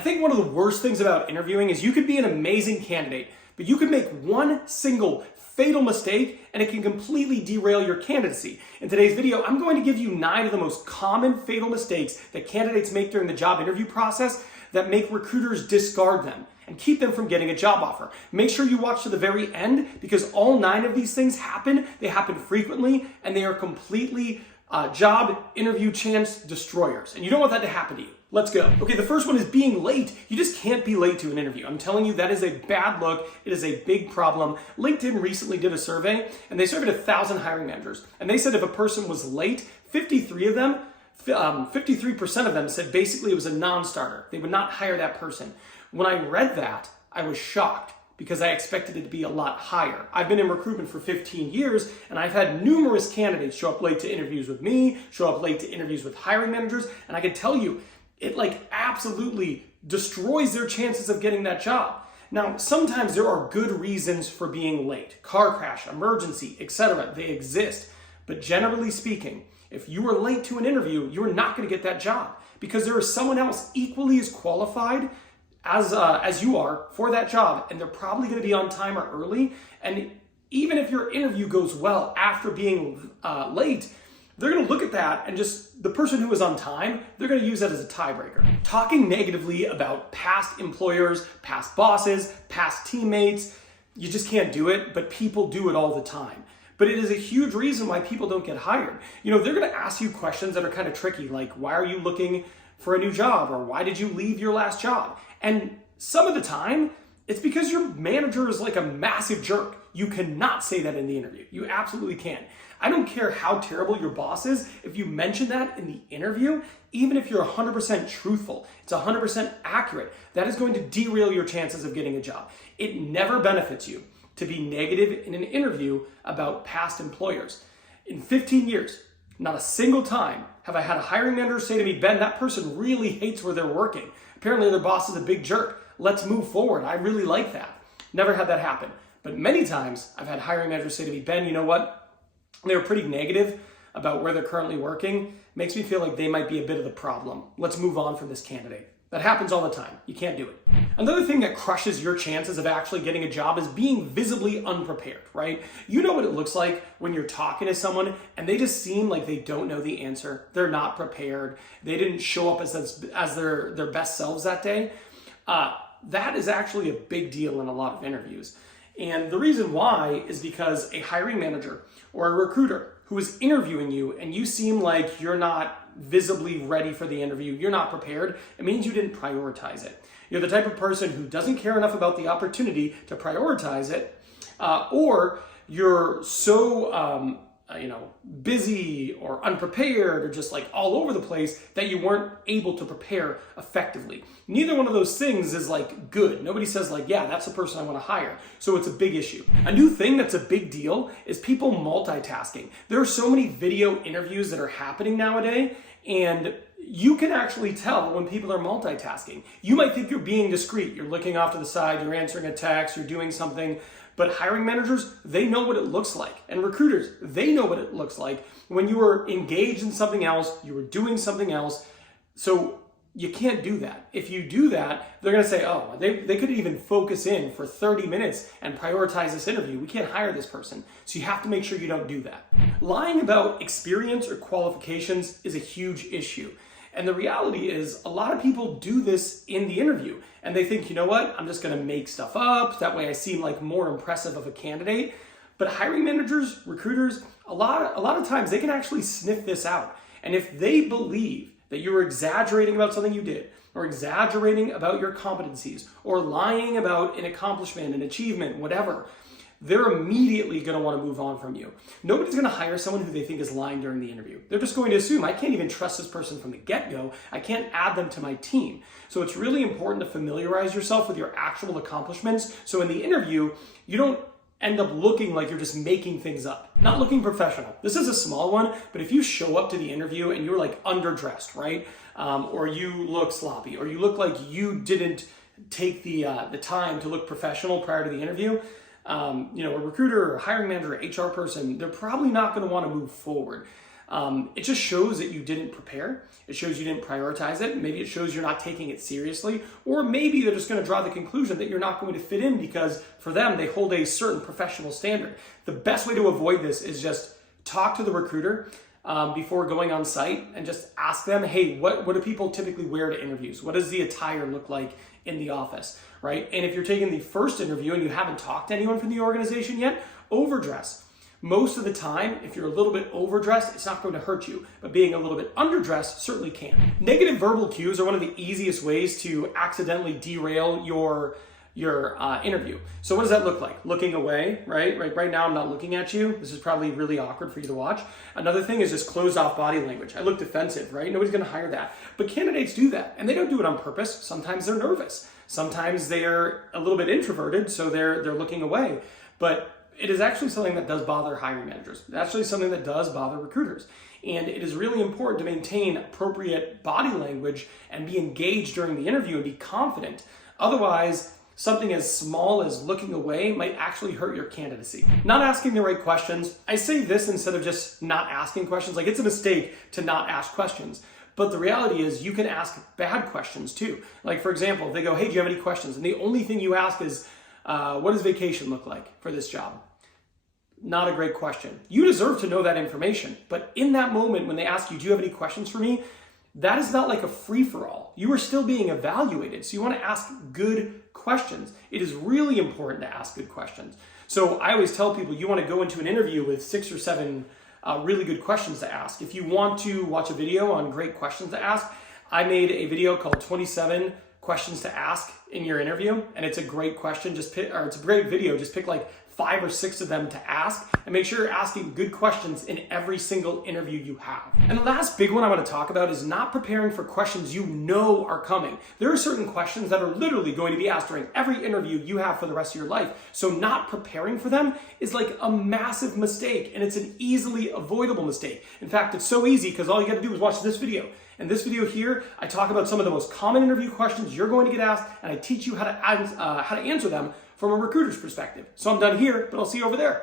I think one of the worst things about interviewing is you could be an amazing candidate, but you could make one single fatal mistake and it can completely derail your candidacy. In today's video, I'm going to give you 9 of the most common fatal mistakes that candidates make during the job interview process that make recruiters discard them and keep them from getting a job offer. Make sure you watch to the very end because all 9 of these things happen. They happen frequently and they are completely job interview chance destroyers. And you don't want that to happen to you. Let's go. Okay, the first one is being late. You just can't be late to an interview. I'm telling you, that is a bad look. It is a big problem. LinkedIn recently did a survey and they surveyed 1,000 hiring managers. And they said if a person was late, 53% of them said basically it was a non-starter. They would not hire that person. When I read that, I was shocked because I expected it to be a lot higher. I've been in recruitment for 15 years and I've had numerous candidates show up late to interviews with me, show up late to interviews with hiring managers, and I can tell you, it absolutely destroys their chances of getting that job. Now, sometimes there are good reasons for being late. Car crash, emergency, etc. They exist. But generally speaking, if you are late to an interview, you're not going to get that job because there is someone else equally as qualified as you are for that job, and they're probably going to be on time or early. And even if your interview goes well after being late, they're going to look at that and just the person who is on time, they're going to use that as a tiebreaker. Talking negatively about past employers, past bosses, past teammates, you just can't do it, but people do it all the time. But it is a huge reason why people don't get hired. You know, they're going to ask you questions that are kind of tricky, like why are you looking for a new job, or why did you leave your last job? And some of the time, it's because your manager is like a massive jerk. You cannot say that in the interview. You absolutely can't. I don't care how terrible your boss is. If you mention that in the interview, even if you're 100% truthful, it's 100% accurate, that is going to derail your chances of getting a job. It never benefits you to be negative in an interview about past employers. In 15 years, not a single time have I had a hiring manager say to me, Ben, that person really hates where they're working. Apparently their boss is a big jerk. Let's move forward. I really like that. Never had that happen. But many times I've had hiring managers say to me, Ben, you know what? They were pretty negative about where they're currently working. Makes me feel like they might be a bit of the problem. Let's move on from this candidate. That happens all the time. You can't do it. Another thing that crushes your chances of actually getting a job is being visibly unprepared, right? You know what it looks like when you're talking to someone and they just seem like they don't know the answer. They're not prepared. They didn't show up as their best selves that day. That is actually a big deal in a lot of interviews. And the reason why is because a hiring manager or a recruiter who is interviewing you and you seem like you're not visibly ready for the interview, you're not prepared, it means you didn't prioritize it. You're the type of person who doesn't care enough about the opportunity to prioritize it, or you're so busy or unprepared or just like all over the place that you weren't able to prepare effectively. Neither one of those things is like good. Nobody says like, yeah, that's the person I want to hire. So it's a big issue. A new thing that's a big deal is people multitasking. There are so many video interviews that are happening nowadays, and you can actually tell when people are multitasking. You might think you're being discreet. You're looking off to the side, you're answering a text, you're doing something. But hiring managers, they know what it looks like. And recruiters, they know what it looks like when you are engaged in something else, you were doing something else. So you can't do that. If you do that, they're going to say, oh, they could even focus in for 30 minutes and prioritize this interview. We can't hire this person. So you have to make sure you don't do that. Lying about experience or qualifications is a huge issue. And the reality is a lot of people do this in the interview and they think, you know what, I'm just going to make stuff up. That way I seem like more impressive of a candidate. But hiring managers, recruiters, a lot of times they can actually sniff this out. And if they believe that you're exaggerating about something you did or exaggerating about your competencies or lying about an accomplishment, an achievement, whatever, they're immediately going to want to move on from you. Nobody's going to hire someone who they think is lying during the interview. They're just going to assume, I can't even trust this person from the get-go. I can't add them to my team. So it's really important to familiarize yourself with your actual accomplishments. So in the interview, you don't end up looking like you're just making things up. Not looking professional. This is a small one, but if you show up to the interview and you're like underdressed, right? Or you look sloppy, or you look like you didn't take the time to look professional prior to the interview, a recruiter or a hiring manager or HR person, they're probably not going to want to move forward. It just shows that you didn't prepare. It shows you didn't prioritize it. Maybe it shows you're not taking it seriously, or maybe they're just going to draw the conclusion that you're not going to fit in because for them, they hold a certain professional standard. The best way to avoid this is just talk to the recruiter before going on site and just ask them, hey, what do people typically wear to interviews? What does the attire look like in the office, right? And if you're taking the first interview and you haven't talked to anyone from the organization yet, overdress. Most of the time, if you're a little bit overdressed, it's not going to hurt you, but being a little bit underdressed certainly can. Negative verbal cues are one of the easiest ways to accidentally derail your interview. So what does that look like? Looking away, right? Right now I'm not looking at you. This is probably really awkward for you to watch. Another thing is just closed off body language. I look defensive, right? Nobody's gonna hire that. But candidates do that, and they don't do it on purpose. Sometimes they're nervous. Sometimes they're a little bit introverted, so they're looking away. But it is actually something that does bother hiring managers. It's actually something that does bother recruiters. And it is really important to maintain appropriate body language and be engaged during the interview and be confident. Otherwise, something as small as looking away might actually hurt your candidacy. Not asking the right questions. I say this instead of just not asking questions. Like, it's a mistake to not ask questions. But the reality is you can ask bad questions too. Like, for example, if they go, hey, do you have any questions? And the only thing you ask is, what does vacation look like for this job? Not a great question. You deserve to know that information. But in that moment, when they ask you, do you have any questions for me? That is not like a free-for-all. You are still being evaluated. So you want to ask good questions. It is really important to ask good questions. So I always tell people you want to go into an interview with 6 or 7 really good questions to ask. If you want to watch a video on great questions to ask, I made a video called 27 questions to ask in your interview, and it's a great question. It's a great video. Just pick like 5 or 6 of them to ask, and make sure you're asking good questions in every single interview you have. And the last big one I want to talk about is not preparing for questions you know are coming. There are certain questions that are literally going to be asked during every interview you have for the rest of your life. So not preparing for them is like a massive mistake, and it's an easily avoidable mistake. In fact, it's so easy because all you got to do is watch this video. In this video here, I talk about some of the most common interview questions you're going to get asked, and I teach you how to answer them from a recruiter's perspective. So I'm done here, but I'll see you over there.